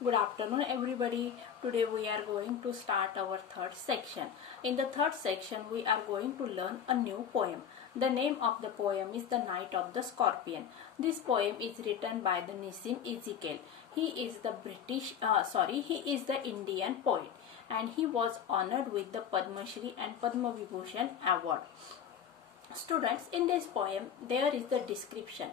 Good afternoon everybody. Today we are going to start our third section. In the third section we are going to learn a new poem. The name of the poem is The Night of the Scorpion. This poem is written by the Nissim Ezekiel. He is the Indian poet and he was honored with the Padma Shri and Padma Vibhushan award. Students, in this poem there is the description.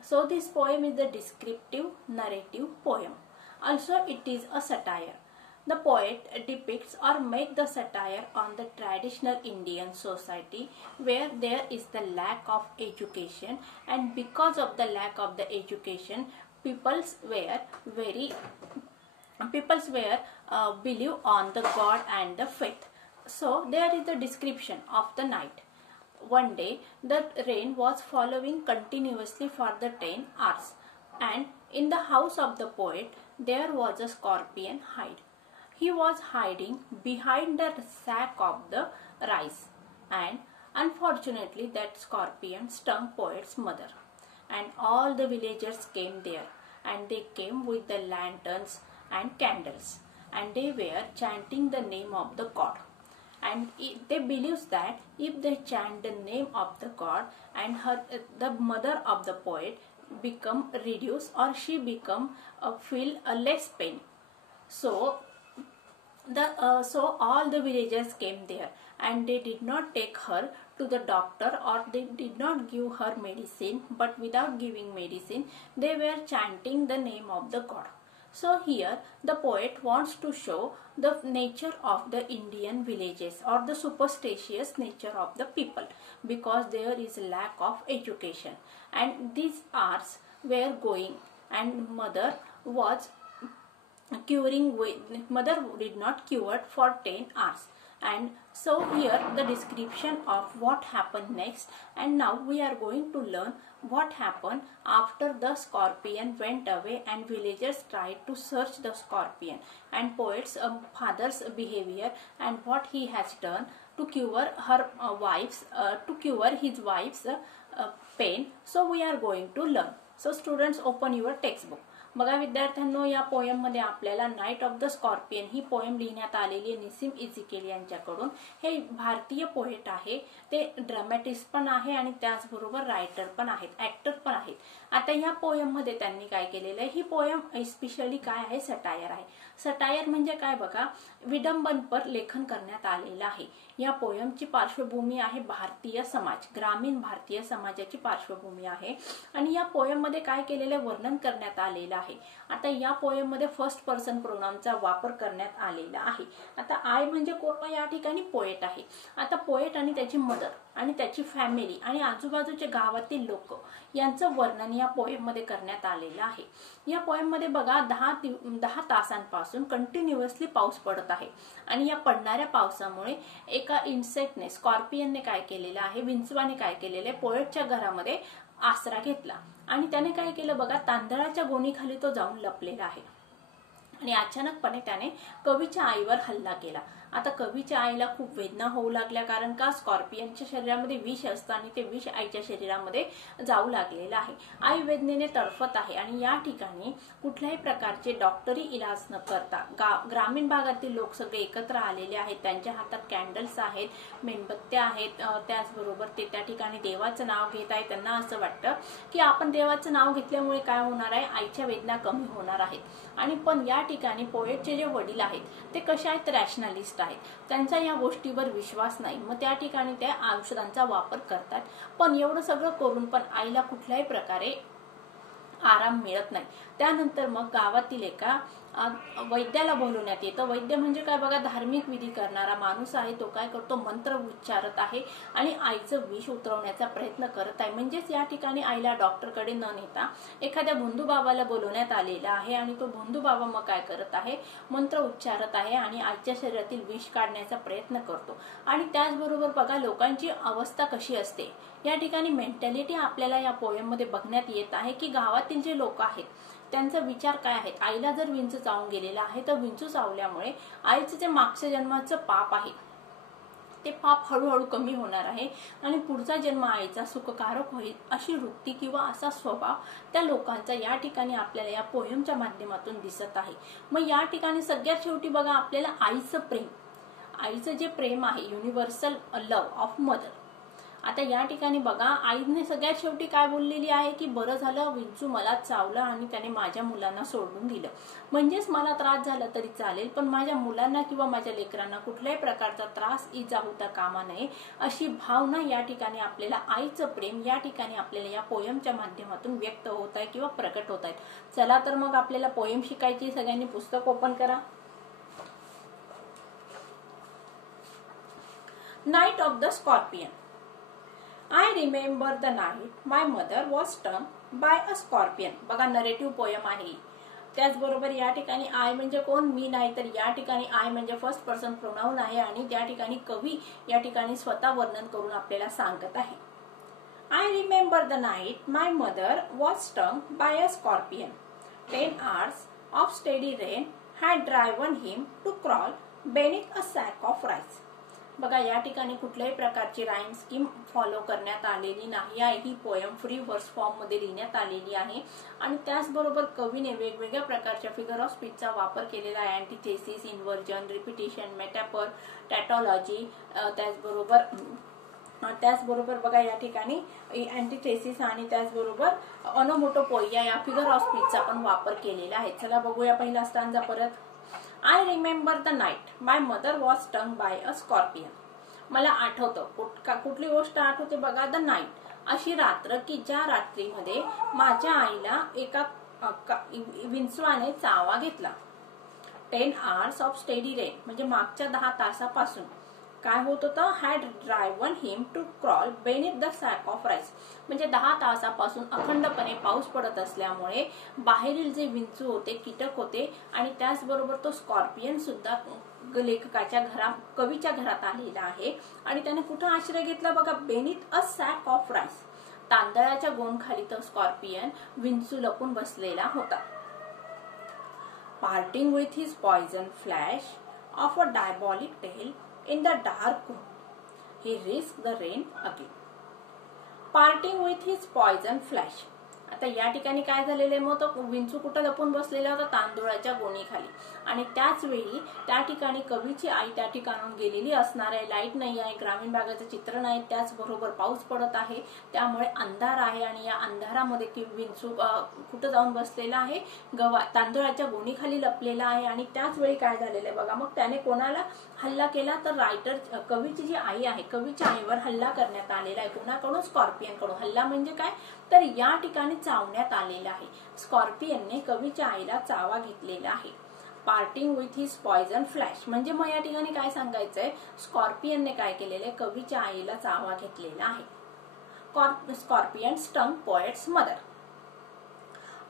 So this poem is the descriptive narrative poem. Also it is a satire. The poet depicts or makes the satire on the traditional Indian society where there is the lack of education, and because of the lack of the education peoples were believe on the God and the faith. So there is the description of the night. One day the rain was following continuously for the 10 hours, and in the house of the poet there was a scorpion hide. He was hiding behind the sack of the rice, and unfortunately that scorpion stung poet's mother. And all the villagers came there, and they came with the lanterns and candles, and they were chanting the name of the God. And they believe that if they chant the name of the God, and the mother of the poet become reduced, or she become feel less pain. So all the villagers came there, and they did not take her to the doctor, or they did not give her medicine, but without giving medicine they were chanting the name of the God. So here the poet wants to show the nature of the Indian villages, or the superstitious nature of the people, because there is lack of education, and these hours were going, and mother did not cure for 10 hours. And so here the description of what happened next, and now we are going to learn what happened after the scorpion went away and villagers tried to search the scorpion, and poet's father's behavior and what he has done to cure his wife's pain. So we are going to learn. So students, open your textbook. बघा विद्यार्थ्यांनो, या poem मध्ये आपल्याला Knight of the scorpion he poem लिहिण्यात आलेली आहे निसिम इझिकेल यांच्याकडून. हे भारतीय पोएट आहे, ते ड्रामॅटिस्ट पण आहे आणि त्याचबरोबर रायटर पण आहेत, ऍक्टर पण आहेत. आता या पोएम मध्ये त्यांनी काय केलेलं आहे, ही पोएम स्पेशली काय आहे, सटायर आहे. सटायर म्हणजे काय बघा, विडंबनपर लेखन करण्यात आलेलं आहे. या पोएमची पार्श्वभूमी आहे भारतीय समाज, ग्रामीण भारतीय समाजाची पार्श्वभूमी आहे, आणि या पोएम मध्ये काय केलेलं वर्णन करण्यात आलेलं आहे. आता या पोएम मध्ये फर्स्ट पर्सन प्रोनाउनचा वापर करण्यात आलेला आहे. आता आय म्हणजे कोण, या ठिकाणी पोएट आहे. आता पोएट आणि त्याची मदर आणि त्याची फॅमिली आणि आजूबाजूच्या गावातील लोक यांचं वर्णन या पोएम मध्ये करण्यात आलेलं आहे. या पोएम मध्ये बघा 10 तासांपासून कंटिन्युअसली पाऊस पडत आहे, आणि या पडणाऱ्या पावसामुळे एका इन्सेक्टने, स्कॉर्पियनने काय केलेलं आहे, विंचवाने काय केलेलं आहे, पोएटच्या घरामध्ये आसरा घेतला, आणि त्याने काय केलं बघा, तांदळाच्या गोणीखाली तो जाऊन लपलेला आहे, आणि अचानकपणे त्याने कवीच्या आईवर हल्ला केला. आता कवीच्या आईला खूप वेदना होऊ लागल्या, कारण का स्कॉर्पियनच्या शरीरामध्ये विष असतं आणि ते विष आईच्या शरीरामध्ये जाऊ लागलेलं आहे. आई वेदनेने तडफत आहे, आणि या ठिकाणी कुठल्याही प्रकारचे डॉक्टरी इलाज न करता ग्रामीण भागातील लोक सगळे एकत्र आलेले आहेत. त्यांच्या हातात कॅन्डल्स आहेत, मेणबत्त्या आहेत, त्याचबरोबर ते त्या ठिकाणी देवाचं नाव घेत आहे. त्यांना असं वाटतं की आपण देवाचं नाव घेतल्यामुळे काय होणार आहे, आईच्या वेदना कमी होणार आहेत. आणि पण या ठिकाणी पोएटचे जे वडील आहेत ते कसे आहेत, रॅशनलिस्ट आहेत. त्यांचा या गोष्टीवर विश्वास नाही, मग त्या ठिकाणी त्या औषधांचा वापर करतात. पण एवढं सगळं करून पण आईला कुठल्याही प्रकारे आराम मिळत नाही. त्यानंतर मग गावातील एका वैद्याला बोलवण्यात येतं. वैद्य म्हणजे काय बघा, धार्मिक विधी करणारा माणूस आहे. तो काय करतो, मंत्र उच्चारत आहे आणि आईचं विष उतरवण्याचा प्रयत्न करत आहे. म्हणजेच या ठिकाणी आईला डॉक्टरकडे न नेता एखाद्या भोंदूबाबाला बोलवण्यात आलेला आहे, आणि तो भोंदूबाबा मग काय करत आहे, मंत्र उच्चारत आहे आणि आईच्या शरीरातील विष काढण्याचा प्रयत्न करतो. आणि त्याचबरोबर बघा लोकांची अवस्था कशी असते, या ठिकाणी मेंटॅलिटी आपल्याला या पोएम मध्ये बघण्यात येत आहे की गावातील जे लोक आहेत त्यांचा विचार काय आहे. आईला जर विंचू चावून गेलेला आहे तर विंचू चावल्यामुळे आईचं जे मागच्या जन्माचं पाप आहे ते पाप हळूहळू कमी होणार आहे आणि पुढचा जन्म आईचा सुखकारक होईल अशी वृत्ती किंवा असा स्वभाव त्या लोकांचा या ठिकाणी आपल्याला या पोयमच्या माध्यमातून दिसत आहे. मग या ठिकाणी सगळ्यात शेवटी बघा आपल्याला आईचं प्रेम, आईचं जे प्रेम आहे, युनिव्हर्सल लव्ह ऑफ मदर. आता या ठिकाणी बघा आईने सगळ्यात शेवटी काय बोललेली आहे की बरं झालं विंचू मला चावलं आणि त्याने माझ्या मुलांना सोडून दिलं, म्हणजेच मला त्रास झाला तरी चालेल पण माझ्या मुलांना किंवा माझ्या लेकरांना कुठल्याही प्रकारचा त्रास इजा होता कामा नये अशी भावना या ठिकाणी आपल्याला आईचं प्रेम या ठिकाणी आपल्याला या पोयमच्या माध्यमातून व्यक्त होत आहे किंवा प्रकट होत आहे. चला तर मग आपल्याला पोयम शिकायची. सगळ्यांनी पुस्तक ओपन करा. Night of the scorpion. I remember the night my mother was stung by a scorpion. बघा नरेटिव्ह पोयम आहे. त्याचबरोबर या ठिकाणी आय म्हणजे कोण, मी नाही, तर या ठिकाणी आय म्हणजे फर्स्ट पर्सन प्रोनाउन आहे आणि त्या ठिकाणी कवी या ठिकाणी स्वतः वर्णन करून आपल्याला सांगत आहे. I remember the night my mother was stung by a scorpion. 10 hours of steady rain had driven him to crawl beneath a sack of rice. बघा या ठिकाणी कुठल्याही प्रकारची राईम स्कीम फॉलो करण्यात आलेली नाही आहे. ही पोयम फ्री वर्स फॉर्म मध्ये लिहिण्यात आलेली आहे आणि त्याचबरोबर कवीने वेगवेगळ्या प्रकारच्या फिगर ऑफ स्पीचचा वापर केलेला आहे. अँटिथेसिस, इन्व्हर्जन, रिपिटेशन, मेटाफर, टॅटॉलॉजी, त्याचबरोबर बघा या ठिकाणी अँटिथेसिस आणि त्याचबरोबर ऑनोमोटोपोइया या फिगर ऑफ स्पीचचा पण वापर केलेला आहे. चला बघूया पहिला स्टांजा परत. I remember the night my mother was stung by a scorpion. मला आठवतं कुठली गोष्ट आठवते बघा, द नाईट, अशी रात्र की ज्या रात्रीमध्ये माझ्या आईला एका विंचवाने चावा घेतला. 10 hours of steady rain म्हणजे मागच्या 10 तासापासून काय होत होतं, had driven him to crawl beneath the sack of rice म्हणजे 10 तासापासून अखंडपणे पाऊस पडत असल्यामुळे बाहेरील जे विंचू होते, कीटक होते आणि त्याचबरोबर तो स्कॉर्पियन सुद्धा लेखकाच्या कवीच्या घरात आलेला आहे आणि त्याने कुठं आश्रय घेतला बघा, beneath a sack of rice, तांदळाच्या गोणखाली तो स्कॉर्पियन विंचू लपून बसलेला होता. Parting with his poison flash of a diabolic tail in the dark room, he risked the rain again. Parting with his poison flash. आता या ठिकाणी काय झालेले, मग तो विंचू कुठं लपून बसलेला होता, तांदूळाच्या गोणीखाली आणि त्याच वेळी त्या ठिकाणी कवीची आई त्या ठिकाणून गेलेली असणार आहे. लाईट नाही आहे, ग्रामीण भागाचं चित्र नाही, त्याचबरोबर पाऊस पडत आहे, त्यामुळे अंधार आहे आणि या अंधारामध्ये विंचू कुठं जाऊन बसलेला आहे, तांदूळाच्या गोणीखाली लपलेला आहे आणि त्याच वेळी काय झालेलं आहे बघा, मग त्याने कोणाला हल्ला केला, तर रायटर कवीची जी आई आहे, कवीच्या आईवर हल्ला करण्यात आलेला आहे. कोणाकडून, स्कॉर्पियन कडून. हल्ला म्हणजे काय, तर या ठिकाणी चावण्यात आलेला आहे. स्कॉर्पियनने कवीच्या आईला चावा घेतलेला आहे. Parting with his poison flash म्हणजे मग या ठिकाणी काय सांगायचंय, स्कॉर्पियनने काय केलेले, कवीच्या आईला चावा घेतलेला आहे. Scorpion stung poet's mother.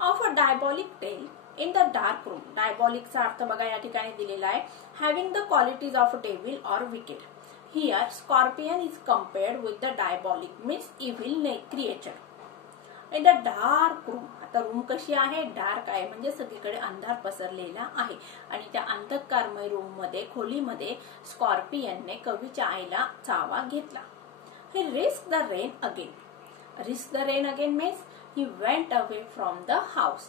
Of a diabolic tale in the dark room. डायबॉलिकचा अर्थ बघा या ठिकाणी दिलेला आहे, having the qualities of devil or wicked. Here scorpion is compared with the diabolic means evil creature. In the dark room, आता room कशी आहे, डार्क आहे म्हणजे सगळीकडे अंधार पसरलेला आहे आणि त्या अंधकारमय रूम मध्ये, खोलीमध्ये स्कॉर्पियनने कवीच्या आईला चावा घेतला. He risk the rain again. Risk the rain again means he went away from the house.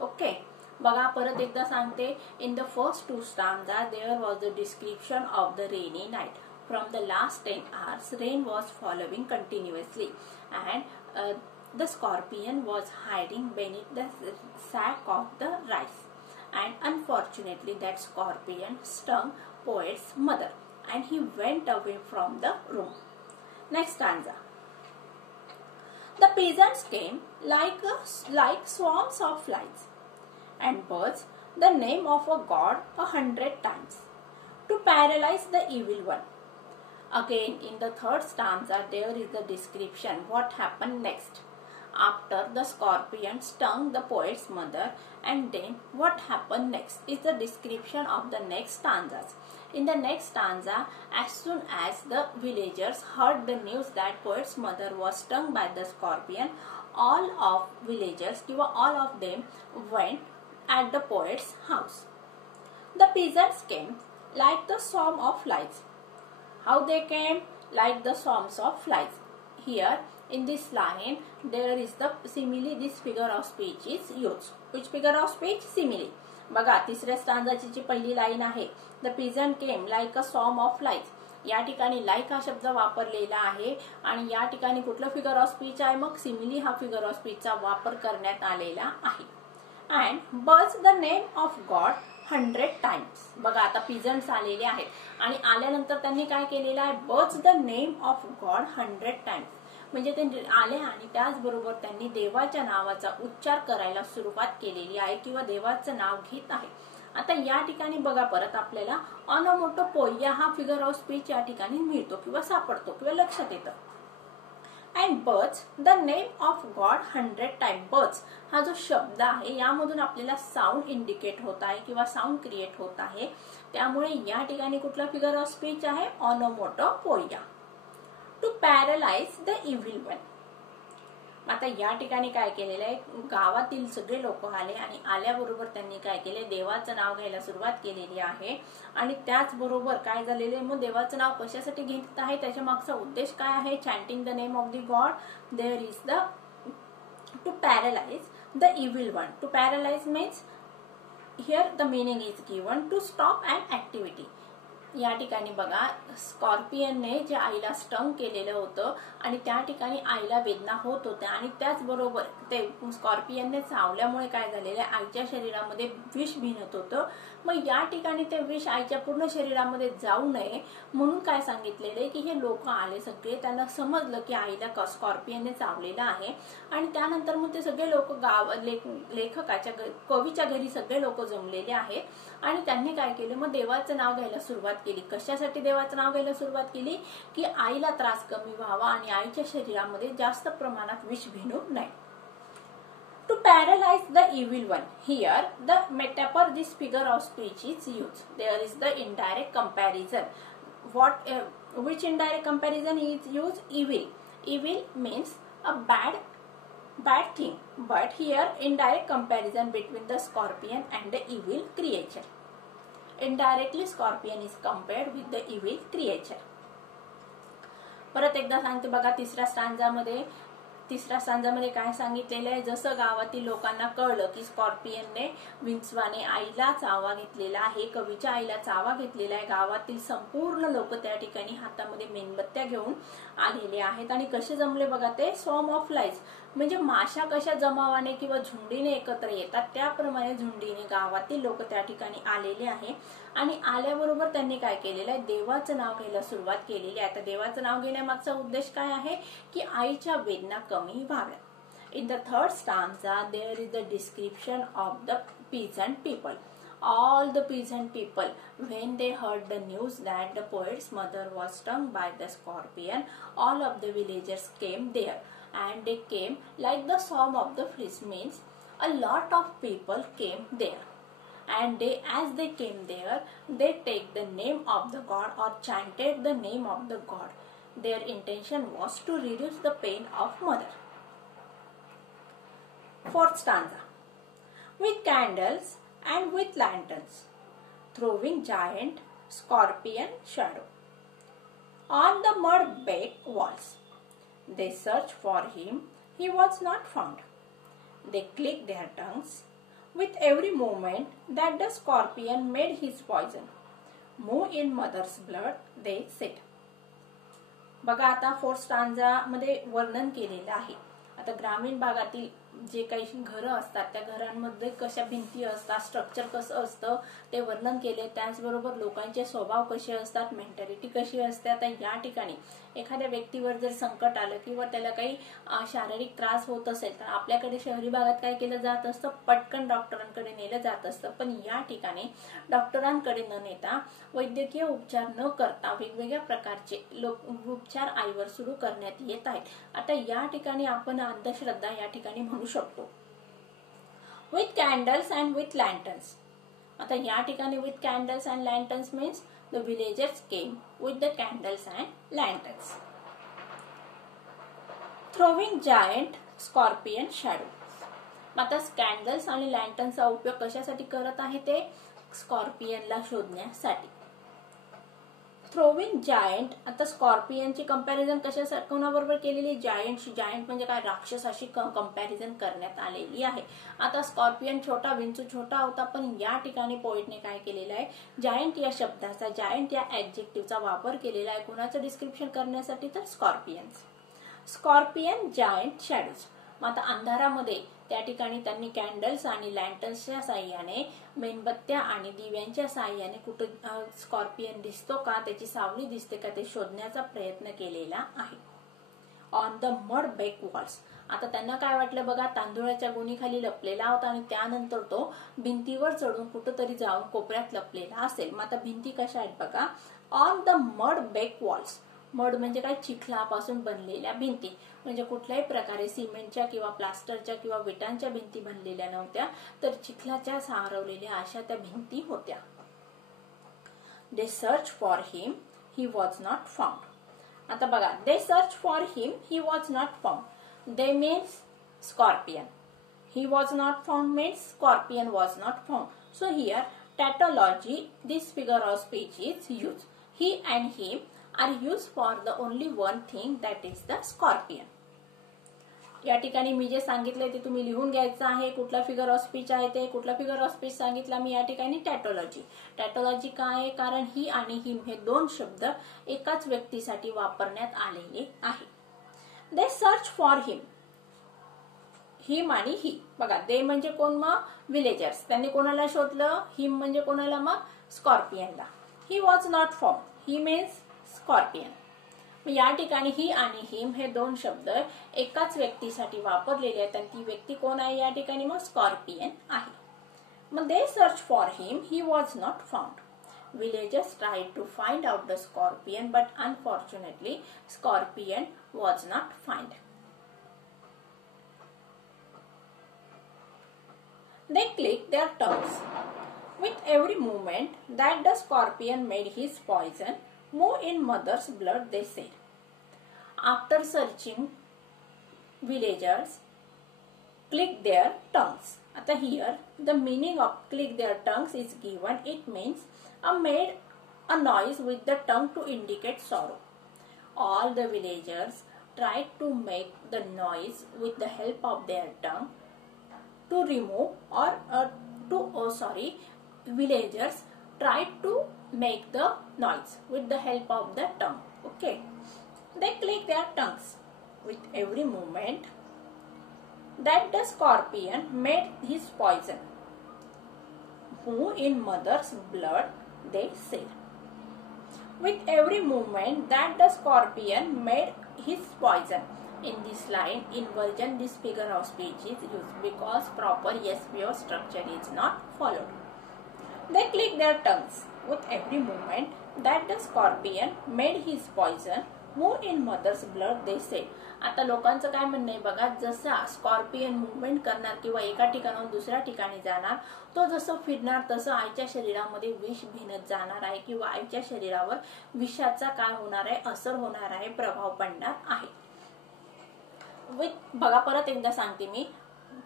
Okay, बघा परत एकदा सांगते. In the first 2 stanza there was the description of the rainy night. From the last 10 hours rain was following continuously and the scorpion was hiding beneath the sack of the rice, and unfortunately that scorpion stung poet's mother and he went away from the room. Next stanza. The peasants came like swarms of flies and birds, the name of a god 100 times, to paralyze the evil one. Again in the third stanza there is the description what happened next. After the scorpion stung the poet's mother, and then what happened next is the description of the next stanzas. In the next stanza, as soon as the villagers heard the news that poet's mother was stung by the scorpion, all of villagers, all of them went at the poet's house. The peasants came like the swarm of flies. How they came? Like the swarms of flies. Here in this line there is the simile. This figure of speech is used. Which figure of speech? Simile. बघा तिसऱ्या स्टांजाची जी पहिली line आहे, the peasants came like a swarm of flies. या ठिकाणी like हा शब्द वापरलेला आहे आणि या ठिकाणी कुठलं फिगर ऑफ स्पीच आहे? मग सिमिली हा फिगर ऑफ स्पीचचा वापर करण्यात आलेला आहे. अँड बज the name of God 100 times. बघा आता पिजन्स आलेले आहेत आणि आल्यानंतर त्यांनी काय केलेलं आहे? बज the name of God 100 times. म्हणजे ते आले आणि त्याचबरोबर त्यांनी देवाच्या नावाचा उच्चार करायला सुरुवात केलेली आहे किंवा देवाचं नाव घेत आहे. आता या ठिकाणी बघा परत आपल्याला ऑनोमोटोपोइया हा फिगर ऑफ स्पीच या ठिकाणी मिळतो किंवा सापडतो किंवा लक्षात येतं. अँड बज the name of God 100 time. बज हा जो शब्द आहे यामधून आपल्याला साऊंड इंडिकेट होत आहे किंवा साऊंड क्रिएट होत आहे. त्यामुळे या ठिकाणी कुठला फिगर ऑफ स्पीच आहे? Onomatopoeia. To paralyse the evil one. आता या ठिकाणी काय केलेलं आहे? गावातील सगळे लोक आले आणि आल्याबरोबर त्यांनी काय केले? देवाचं नाव घ्यायला सुरुवात केलेली आहे आणि त्याचबरोबर काय झालेले? मग देवाचं नाव कशासाठी घेत आहे? त्याच्या मागचा उद्देश काय आहे? Chanting the name of the god. There is the to paralyse the evil one. To paralyse means here the meaning is given to stop and activity. या ठिकाणी बघा स्कॉर्पियनने जे आईला स्टंग केलेलं होतं आणि त्या ठिकाणी आईला वेदना होत होत्या आणि त्याचबरोबर ते स्कॉर्पियनने चावल्यामुळे काय झालेलं आहे? आईच्या शरीरामध्ये विष भिनत होतं. मग या ठिकाणी ते विष आईच्या पूर्ण शरीरामध्ये जाऊ नये म्हणून काय सांगितलेलं आहे की हे लोक आले सगळे, त्यांना समजलं की आईला स्कॉर्पियनने चावलेलं आहे आणि त्यानंतर मग ते सगळे लोक गाव लेखकाच्या कवीच्या घरी सगळे लोक जमलेले आहेत आणि त्यांनी काय केलं? मग देवाचं नाव घ्यायला सुरुवात केली. कशासाठी देवाचं नाव घ्यायला सुरुवात केली? की आईला त्रास कमी व्हावा आणि आईच्या शरीरामध्ये जास्त प्रमाणात विष भिनू नये. To paralyse the evil one. Here the metaphor this figure of speech is use. There is the indirect comparison. What which indirect comparison is use? Evil. Evil means a bad thing, but here indirect comparison between the scorpion and the evil creature. Indirectly scorpion is compared with the evil creature. परत एकदा सांगते बघा तिसऱ्या स्टांजामध्ये काय सांगितलेलं आहे? जसं गावातील लोकांना कळलं की स्कॉर्पियनने विंचवाने आईला चावा घेतलेला आहे, कवीच्या आईला चावा घेतलेला आहे, गावातील संपूर्ण लोक त्या ठिकाणी हातामध्ये मेणबत्त्या घेऊन आलेले आहेत आणि कसे जमले बघा ते? Swarm of flies. म्हणजे माशा कशा जमावाने किंवा झुंडीने एकत्र येतात त्याप्रमाणे झुंडीने गावातील लोक त्या ठिकाणी आलेले आहे आणि आल्याबरोबर त्यांनी काय केलेलं आहे? देवाचं नाव घ्यायला सुरुवात केलेली आहे. आता देवाचं नाव घेण्यामागचा उद्देश काय आहे? की आईच्या वेदना कमी व्हाव्या. In the third stanza there is the description of the peasant people. All the peasant people, when they heard the news that the poet's mother was stung by the scorpion, all of the villagers came there, and they came like the swarm of the fleas. Means a lot of people came there, and as they came there, they take the name of the god or chanted the name of the god. Their intention was to reduce the pain of mother. Fourth stanza. With candles and with lanterns, throwing giant scorpion shadow on the mud-baked walls. They searched for him, he was not found. They clicked their tongues with every movement that the scorpion made his poison. Move in mother's blood, they said. बघा आता fourth stanza मध्ये वर्णन केलेलं आहे. आता ग्रामीण भागातील जे काही घरं असतात त्या घरांमध्ये कशा भिंती असतात, स्ट्रक्चर कसं असतं ते वर्णन केले. त्याचबरोबर लोकांचे स्वभाव कसे असतात, मेंटॅलिटी कशी असते. आता या ठिकाणी एखाद्या व्यक्तीवर जर संकट आलं किंवा त्याला काही शारीरिक त्रास होत असेल तर आपल्याकडे शहरी भागात काय केलं जात असतं? पटकन डॉक्टरांकडे नेलं जात असतं. पण या ठिकाणी डॉक्टरांकडे न नेता वैद्यकीय उपचार न करता वेगवेगळ्या प्रकारचे उपचार आईवर सुरू करण्यात येत आहेत. आता या ठिकाणी आपण अंधश्रद्धा या ठिकाणी म्हणू शकतो. With candles and with lanterns. आता या ठिकाणी with candles and lanterns means the villagers came with the candles and lanterns. Throwing giant scorpion shadow. आता कॅन्डल्स आणि लँटर्नचा उपयोग कशासाठी करत आहे ते? स्कॉर्पियनला शोधण्यासाठी. Throwing giant. आता स्कॉर्पियनची कंपॅरिझन कोणाबरोबर केलेली? जायंटशी. जायंट म्हणजे काय? राक्षसाशी कंपॅरिझन करण्यात आलेली आहे. आता स्कॉर्पियन छोटा, विंचू छोटा होता, पण या ठिकाणी पोएटने काय केलेलं आहे? जायंट या शब्दाचा, जायंट या ऍडजेक्टिव्हचा वापर केलेला आहे. कुणाचं डिस्क्रिप्शन करण्यासाठी? तर स्कॉर्पियन्स. Scorpion giant shadows. मग आता अंधारामध्ये त्या ठिकाणी त्यांनी कॅन्डल्स आणि लॅन्टर्न्सच्या साह्याने, मेणबत्त्या आणि दिव्यांच्या साह्याने कुठं स्कॉर्पियन दिसतो का, त्याची सावली दिसते का, ते शोधण्याचा प्रयत्न केलेला आहे. On the mud bake walls. आता त्यांना काय वाटलं बघा, तांदुळाच्या गोणीखाली लपलेला होता आणि त्यानंतर तो भिंतीवर चढून कुठंतरी जाऊन कोपऱ्यात लपलेला असेल. मग आता भिंती कशा आहेत बघा, on the mud bake walls. Mud म्हणजे काय? चिखलापासून बनलेल्या भिंती. म्हणजे कुठल्याही प्रकारे सिमेंटच्या किंवा प्लास्टरच्या किंवा विटांच्या भिंती बनलेल्या नव्हत्या, तर चिखलाच्या सारवलेल्या अशा त्या भिंती होत्या. They search for him, he was not found. आता बघा, they search for him, he was not found. They means scorpion. He was not found means scorpion was not found. So here tautology, this figure of speech is used. He and him are used for the only one thing, that is the scorpion. या ठिकाणी मी जे सांगितलंय ते तुम्ही लिहून घ्यायचं आहे. कुठला फिगर ऑफ स्पीच आहे ते? कुठला फिगर ऑफ स्पीच सांगितला मी या ठिकाणी? टॅटोलॉजी. टॅटोलॉजी काय आहे? कारण ही आणि हिम हे दोन शब्द एकाच व्यक्तीसाठी वापरण्यात आलेले आहे. दे सर्च फॉर हिम. हिम आणि ही. बघा, दे म्हणजे कोण? मग विलेजर्स. त्यांनी कोणाला शोधलं? हिम म्हणजे कोणाला? मग स्कॉर्पियनला. He was not found. He means scorpion. या ठिकाणी ही आणि हिम हे दोन शब्द एकाच व्यक्तीसाठी वापरलेले आहेत आणि ती व्यक्ती कोण आहे या ठिकाणी? मग स्कॉर्पियन आहे. मग they search for him, he was not found. Villagers tried to find out the scorpion, but unfortunately, scorpion was not found. They clicked their tongues. With every movement that the scorpion made his poison move in mother's blood, they said. After searching, villagers clicked their tongues. आता here the meaning of click their tongues is given. It means made a noise with the tongue to indicate sorrow. All the villagers tried to make the noise with the help of their tongue to remove villagers tried to make the noise with the help of the tongue. Okay, they click their tongues. With every movement that the scorpion made his poison move in mother's blood, they said. With every movement that the scorpion made his poison. In this line, inversion, this figure of speech is used because proper yes-pure structure is not followed. They click their tongues. With every movement that the scorpion made his poison move in mother's blood, they said. आता लोकांचं काय म्हणणं आहे बघा, जसा scorpion movement करणार किंवा एका ठिकाणाहून दुसऱ्या ठिकाणी जाणार, तो जसं फिरणार तसं आईच्या शरीरामध्ये विष भिनत जाणार आहे किंवा आईच्या शरीरावर विषाचा काय होणार आहे? असर होणार आहे, प्रभाव पडणार आहे. बघा, परत एकदा सांगते मी.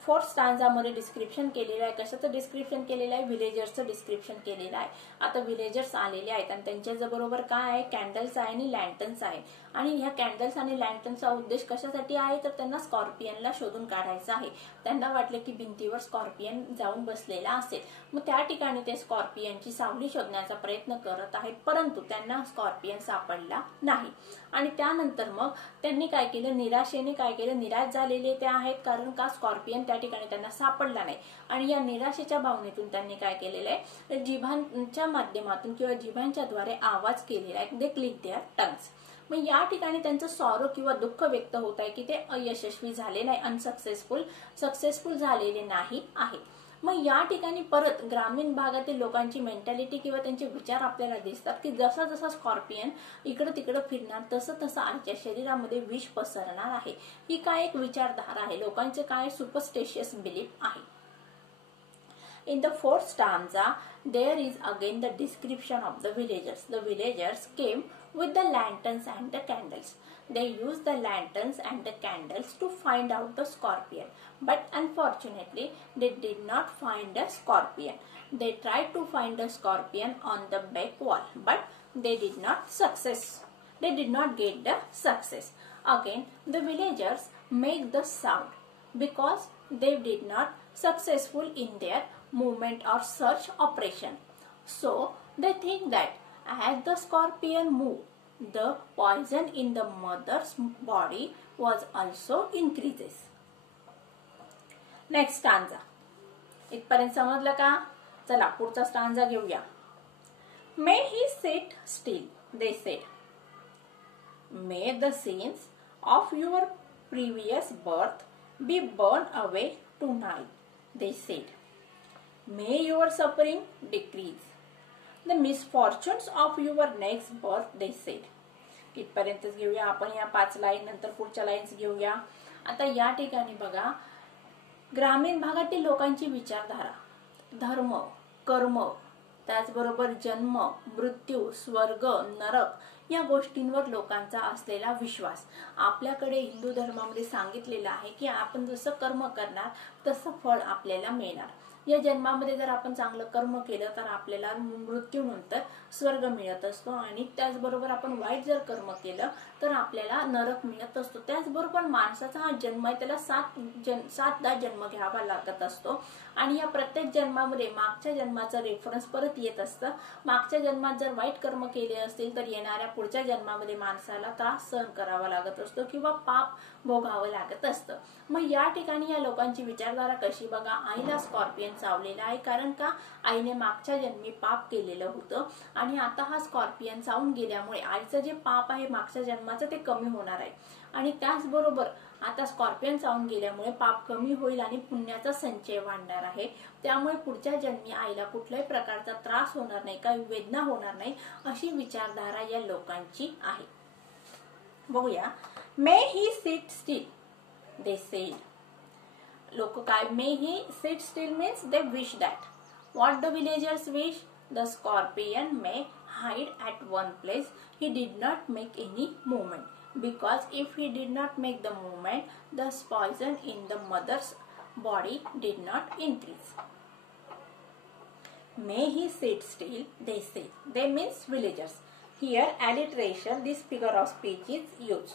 फोर्थ स्टांजामध्ये डिस्क्रिप्शन केलेलं आहे. कशाचं डिस्क्रिप्शन केलेलं आहे? विलेजर्सचं डिस्क्रिप्शन केलेलं आहे. आता विलेजर्स आलेले आहेत आणि त्यांच्या बरोबर काय आहे? कॅन्डल्स आहे आणि लॅन्टर्न्स आहे. आणि ह्या कॅन्डल्स आणि लॅन्टर्नचा उद्देश कशासाठी आहे? तर त्यांना स्कॉर्पियनला शोधून काढायचा आहे. त्यांना वाटलं की भिंतीवर स्कॉर्पियन जाऊन बसलेला असेल. मग त्या ठिकाणी ते स्कॉर्पियनची सावली शोधण्याचा प्रयत्न करत आहेत, परंतु त्यांना स्कॉर्पियन सापडला नाही. आणि त्यानंतर मग त्यांनी काय केलं? निराशेने काय केलं? निराश झालेले ते आहेत, कारण का स्कॉर्पियन त्या ठिकाणी त्यांना सापडला नाही. आणि या निराशेच्या भावनेतून त्यांनी काय केलेलं आहे? जिभांच्या माध्यमातून किंवा जिभांच्या द्वारे आवाज केलेला आहे. They click their tongues. मग या ठिकाणी त्यांचं सॉरो किंवा दुःख व्यक्त होत आहे की ते अयशस्वी झाले नाही, सक्सेसफुल झालेले नाही आहे. मग या ठिकाणी परत ग्रामीण भागातील लोकांची मेंटॅलिटी किंवा त्यांचे विचार आपल्याला दिसतात की जसा जसा स्कॉर्पियन इकडं तिकडं फिरणार तसं तसं आमच्या शरीरामध्ये विष पसरणार आहे. ही काय एक विचारधारा आहे, लोकांचे काय सुपरस्टिशियस बिलीफ आहे. In the fourth stanza, there is again the description of the villagers. The villagers came with the lanterns and the candles. They used the lanterns and the candles to find out the scorpion. But unfortunately, they did not find a scorpion. They tried to find a scorpion on the back wall, but they did not get the success. Again, the villagers make the sound because they did not successful in their movement or search operation. So they think that as the scorpion moved, the poison in the mother's body was also increases. Next stanza. इथपर्यंत समजलं का? चला पुढचा stanza घेऊया. May he sit still, they said. May the sins of your previous birth be burned away tonight, they said. May your suffering decrease. The misfortunes of your next birth, they said. इथपर्यंतच घेऊया आपण या 5 line. नंतर पुढच्या lines घेऊया. आता या ठिकाणी बघा, ग्रामीण भागातील लोकांची विचारधारा, धर्म, कर्म, त्याचबरोबर जन्म, मृत्यू, स्वर्ग, नरक या गोष्टींवर लोकांचा असलेला विश्वास. आपल्याकडे हिंदू धर्मामध्ये सांगितलेलं आहे की आपण जसं कर्म करणार तसं फळ आपल्याला मिळणार. या जन्मामध्ये जर आपण चांगलं कर्म केलं तर आपल्याला मृत्यूनंतर स्वर्ग मिळत असतो, आणि त्याचबरोबर आपण वाईट जर कर्म केलं तर आपल्याला नरक मिळत असतो. त्याचबरोबर माणसाचा हा जन्म आहे, त्याला 7दा जन्म घ्यावा लागत असतो, आणि या प्रत्येक जन्मामध्ये मागच्या जन्माचा रेफरन्स परत येत असतं. मागच्या जन्मात जर वाईट कर्म केले असतील तर येणाऱ्या पुढच्या जन्मामध्ये माणसाला त्रास सहन करावा लागत असतो किंवा पाप भोगावं लागत असतं. मग या ठिकाणी या लोकांची विचारधारा कशी बघा, आईला स्कॉर्पियन चावलेला आहे कारण का आईने मागच्या जन्मी पाप केलेलं होतं, आणि आता हा स्कॉर्पियन चावून गेल्यामुळे आईचं जे पाप आहे मागच्या जन्माचं ते कमी होणार आहे, आणि त्याचबरोबर आता स्कॉर्पियन चावून गेल्यामुळे पाप कमी होईल आणि पुण्याचा संचय वाढणार आहे. त्यामुळे पुढच्या जन्मी आईला कुठल्याही प्रकारचा त्रास होणार नाही, काही वेदना होणार नाही, अशी विचारधारा या लोकांची आहे. बघूया. May he sit still, they said. लोक काय, may he sit still means they wish that. What the villagers wish? The scorpion may hide at one place. He did not make any movement, because if he did not make the movement, the poison in the mother's body did not increase. May he sit still, they say. They means villagers. Here alliteration, this figure of speech is used.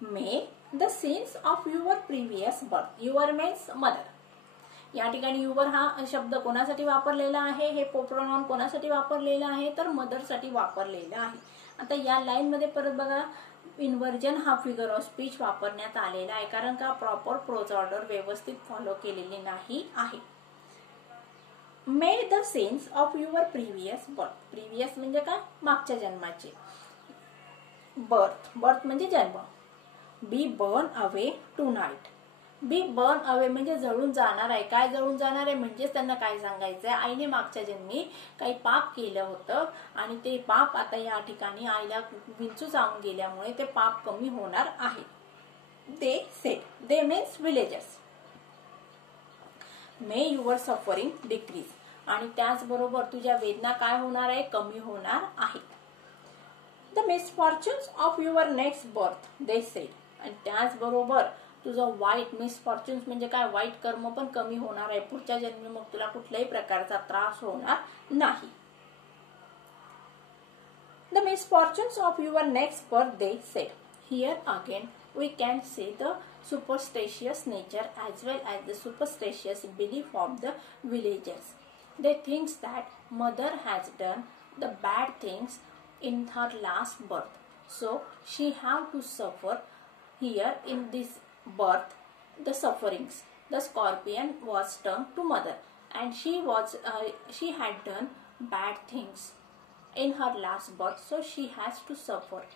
May the sins of your previous birth. Your means mother. या ठिकाणी your हा शब्द कोणासाठी वापरलेला आहे, हे pronoun कोणासाठी वापरलेला आहे तर मदर साठी वापरलेला आहे. आता या लाईन मध्ये परत बघा, इन्व्हर्जन हा फिगर ऑफ स्पीच वापरण्यात आलेला आहे कारण का प्रॉपर प्रोज ऑर्डर व्यवस्थित फॉलो केलेली नाही आहे. May the sins of your previous birth. Previous म्हणजे काय, मागच्या जन्माचे. बर्थ म्हणजे जन्म. Be burn away tonight. Be burn away म्हणजे जळून जाणार आहे. काय जळून जाणार आहे म्हणजेच त्यांना काय सांगायचंय, आईने मागच्या जन्मी काही पाप केलं होतं आणि ते पाप आता या ठिकाणी आईला विंचू चावून गेल्यामुळे ते पाप कमी होणार आहे. They said. They means villagers. May your suffering decrease. आणि त्याचबरोबर तुझ्या वेदना काय होणार आहे, कमी होणार आहे. The misfortunes of your next birth, they said. आणि त्याचबरोबर तुझं वाईट मिसफॉर्च्युन्स म्हणजे काय, वाईट कर्म पण कमी होणार आहे. पुढच्या जन्मी मग तुला कुठल्याही प्रकारचा त्रास होणार नाही. The misfortunes of your next birth, they said. Here again we can see the superstitious nature as well as the superstitious belief of the villagers. They think that mother has done the bad things in her last birth, so she have to suffer here in this birth the sufferings. The scorpion was stung to mother and she had done bad things in her last birth, so she has to suffer.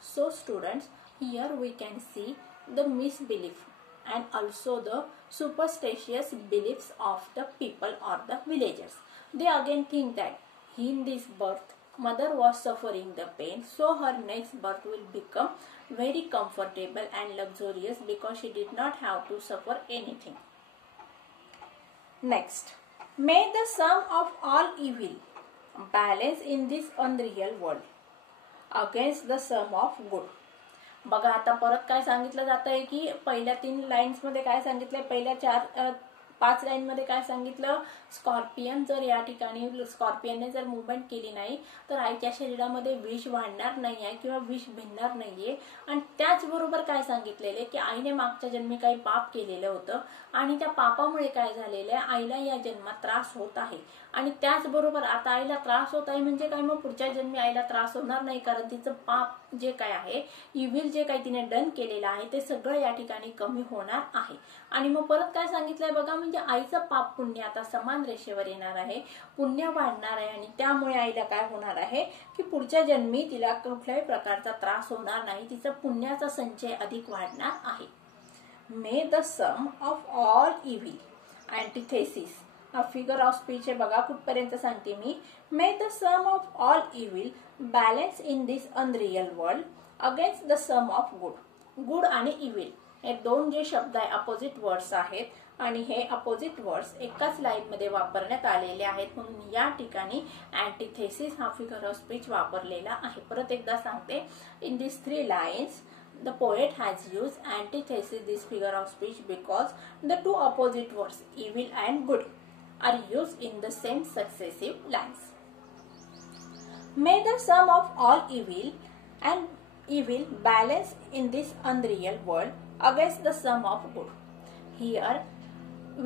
So students, here we can see the misbelief and also the superstitious beliefs of the people or the villagers. They again think that in this birth mother was suffering the pain, so her next birth will become very comfortable and luxurious because she did not have to suffer anything. Next, may the sum of all evil balance in this unreal world against the sum of good. बघा आता परत काय सांगितलं जात आहे की पहिल्या 3 lines मध्ये काय सांगितलंय, पहिल्या 5 लाईन मध्ये काय सांगितलं, स्कॉर्पियन जर या ठिकाणी स्कॉर्पियनने जर मुवमेंट केली नाही तर आईच्या शरीरामध्ये विष वाढणार नाही आहे किंवा विष भिनणार नाहीये. आणि त्याचबरोबर काय सांगितलेले की आईने मागच्या जन्मी काही पाप केलेलं होतं आणि त्या पापामुळे काय झालेलं आहे, आईला या जन्मात त्रास होत आहे. आणि त्याचबरोबर आता आईला त्रास होत आहे म्हणजे काय, मग पुढच्या जन्मी आईला त्रास होणार नाही, कारण तिचं पाप जे काय आहे, इव्हिल जे काही तिने डन केलेलं आहे ते सगळं या ठिकाणी कमी होणार आहे. आणि मग परत काय सांगितलंय बघा, म्हणजे आईचं पाप पुण्य आता समान रेषेवर येणार आहे, पुण्य वाढणार आहे आणि त्यामुळे आईला काय होणार आहे की पुढच्या जन्मी तिला कुठल्याही प्रकारचा त्रास होणार नाही, तिचा पुण्याचा संचय अधिक वाढणार आहे. May the sum of all evil antithesis, हा फिगर ऑफ स्पीच आहे बघा, कुठपर्यंत सांगते मी. May the sum of all evil balance in this unreal world against the sum of good. Good आणि इव्हिल हे दोन जे शब्द आहे अपोजिट वर्ड्स आहेत आणि हे अपोजिट वर्ड्स एकाच लाईन मध्ये वापरण्यात आलेले आहेत, म्हणून या ठिकाणी अँटिथेसिस हा फिगर ऑफ स्पीच वापरलेला आहे. परत एकदा सांगते, in this 3 lines the poet has used antithesis this figure of speech because the two opposite words evil and good are used in the same successive lines. May the sum of all evil balance in this unreal world against the sum of good. Here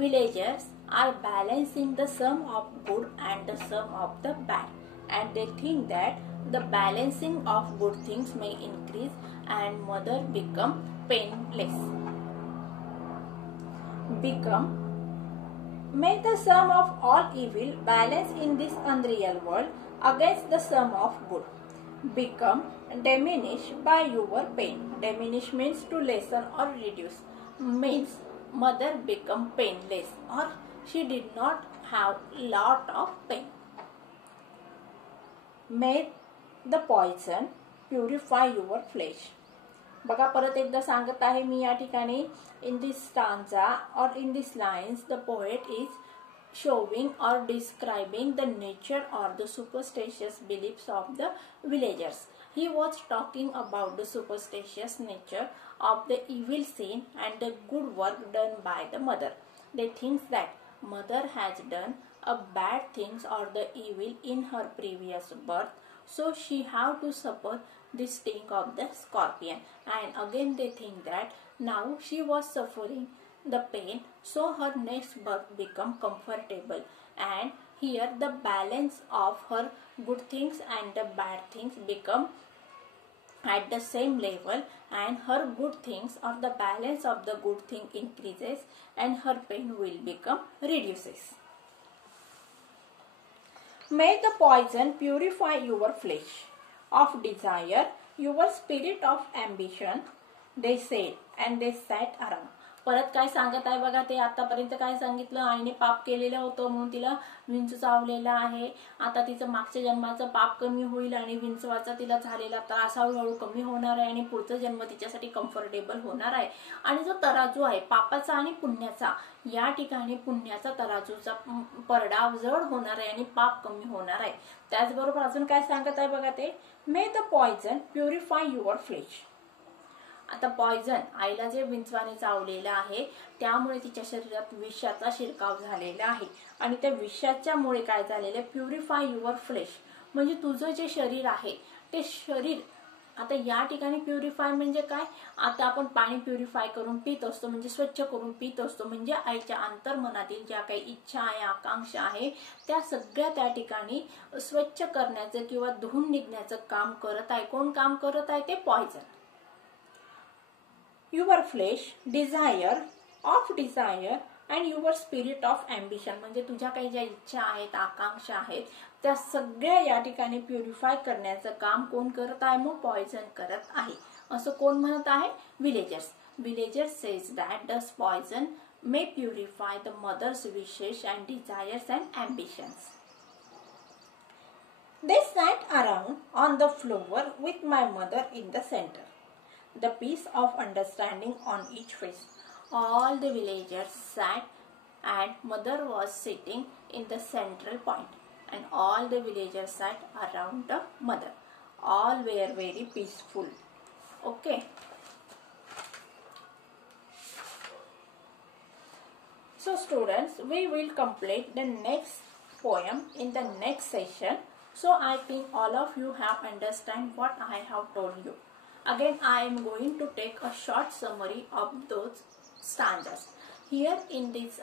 villagers are balancing the sum of good and the sum of the bad, and they think that the balancing of good things may increase and mother become painless. May the sum of all evil balance in this unreal world against the sum of good. Become diminished by your pain. Diminish means to lessen or reduce. Means mother become painless or she did not have lot of pain. May the poison purify your flesh. बघा परत एकदा सांगत आहे मी या ठिकाणी, in this stanza or in these lines the poet is showing or describing the nature or the superstitious beliefs of the villagers. He was talking about the superstitious nature of the evil sin and the good work done by the mother. They think that mother has done a bad things or the evil in her previous birth, so she have to suffer the sting of the scorpion, and again they think that now she was suffering the pain, so her next birth become comfortable, and here the balance of her good things and the bad things become at the same level, and her good things or the balance of the good thing increases and her pain will become reduces. May the poison purify your flesh of desire, your spirit of ambition, they said, and they sat around. परत काय सांगत आहे बघा, ते आतापर्यंत काय सांगितलं, आईने पाप केलेलं होतं म्हणून तिला विंचू चावलेला आहे. आता तिचं मागच्या जन्माचं पाप कमी होईल आणि विंचवाचा तिला झालेला त्रास हळूहळू कमी होणार आहे आणि पुढचा जन्म तिच्यासाठी कम्फर्टेबल होणार आहे. आणि जो तराजू आहे पापाचा आणि पुण्याचा, या ठिकाणी पुण्याचा तराजूचा परडा जड होणार आहे आणि पाप कमी होणार आहे. त्याचबरोबर अजून काय सांगत आहे बघा ते, may the poison purify your flesh. आता पॉइझन आईला जे विंचवाने चावलेलं आहे त्यामुळे तिच्या शरीरात विषाचा शिरकाव झालेला आहे आणि त्या विषाच्यामुळे काय झालेलं आहे, प्युरिफाय युअर फ्लेश म्हणजे तुझं जे शरीर आहे ते शरीर. आता या ठिकाणी प्युरिफाय म्हणजे काय, आता आपण पाणी प्युरिफाय करून पित असतो म्हणजे स्वच्छ करून पित असतो, म्हणजे आईच्या अंतर्मनातील ज्या काही इच्छा आहे आकांक्षा आहे त्या सगळ्या त्या ठिकाणी स्वच्छ करण्याचं किंवा धुवून निघण्याचं काम करत आहे. कोण काम करत आहे, ते poison. Your flesh desire of desire and your spirit of ambition म्हणजे तुझ्या काही ज्या इच्छा आहेत आकांक्षा आहेत त्या सगळ्या या ठिकाणी प्युरिफाय करण्याचं काम कोण करत आहे, मग पॉइझन करत आहे. असं कोण म्हणत आहे, villagers. Villagers says that the poison may purify the mother's wishes and desires and ambitions. They sat around on the floor with my mother in the center. The piece of understanding on each face. All the villagers sat and mother was sitting in the central point and all the villagers sat around the mother. All were very peaceful. Okay. So students, we will complete the next poem in the next session. So I think all of you have understand what I have told you. Again, I am going to take a short summary of those stanzas. Here in this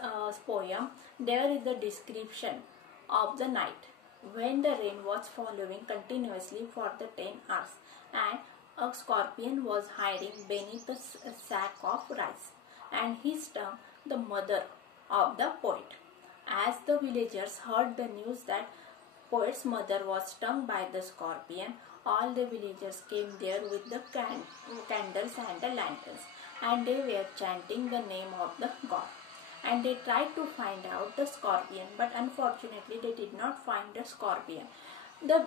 poem, there is the description of the night when the rain was following continuously for the 10 hours and a scorpion was hiding beneath a sack of rice, and he stung the mother of the poet. As the villagers heard the news that poet's mother was stung by the scorpion, all the villagers came there with the candles and the lanterns, and they were chanting the name of the god. And they tried to find out the scorpion, but unfortunately they did not find the scorpion. The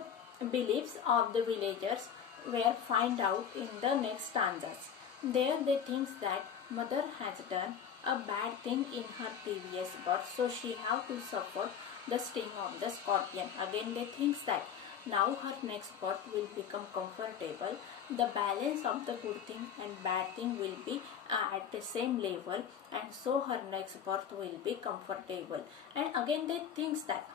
beliefs of the villagers were found out in the next stanzas. There they think that mother has done a bad thing in her previous birth, so she have to suffer the sting of the scorpion. Again they think that now her next birth will become comfortable. The balance of the good thing and bad thing will be at the same level, and so her next birth will be comfortable. And again they think that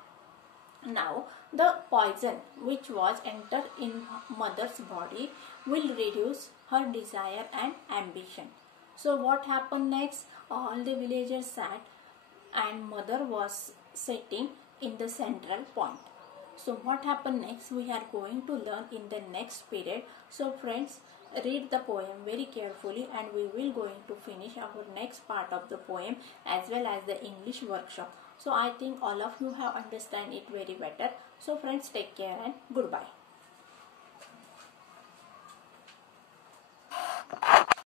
now the poison which was entered in mother's body will reduce her desire and ambition. So what happened next? All the villagers sat and mother was sitting in the central point. So what happened next we are going to learn in the next period. So friends, read the poem very carefully, and we will going to finish our next part of the poem as well as the English workshop. So I think all of you have understand it very better. So friends, take care and goodbye.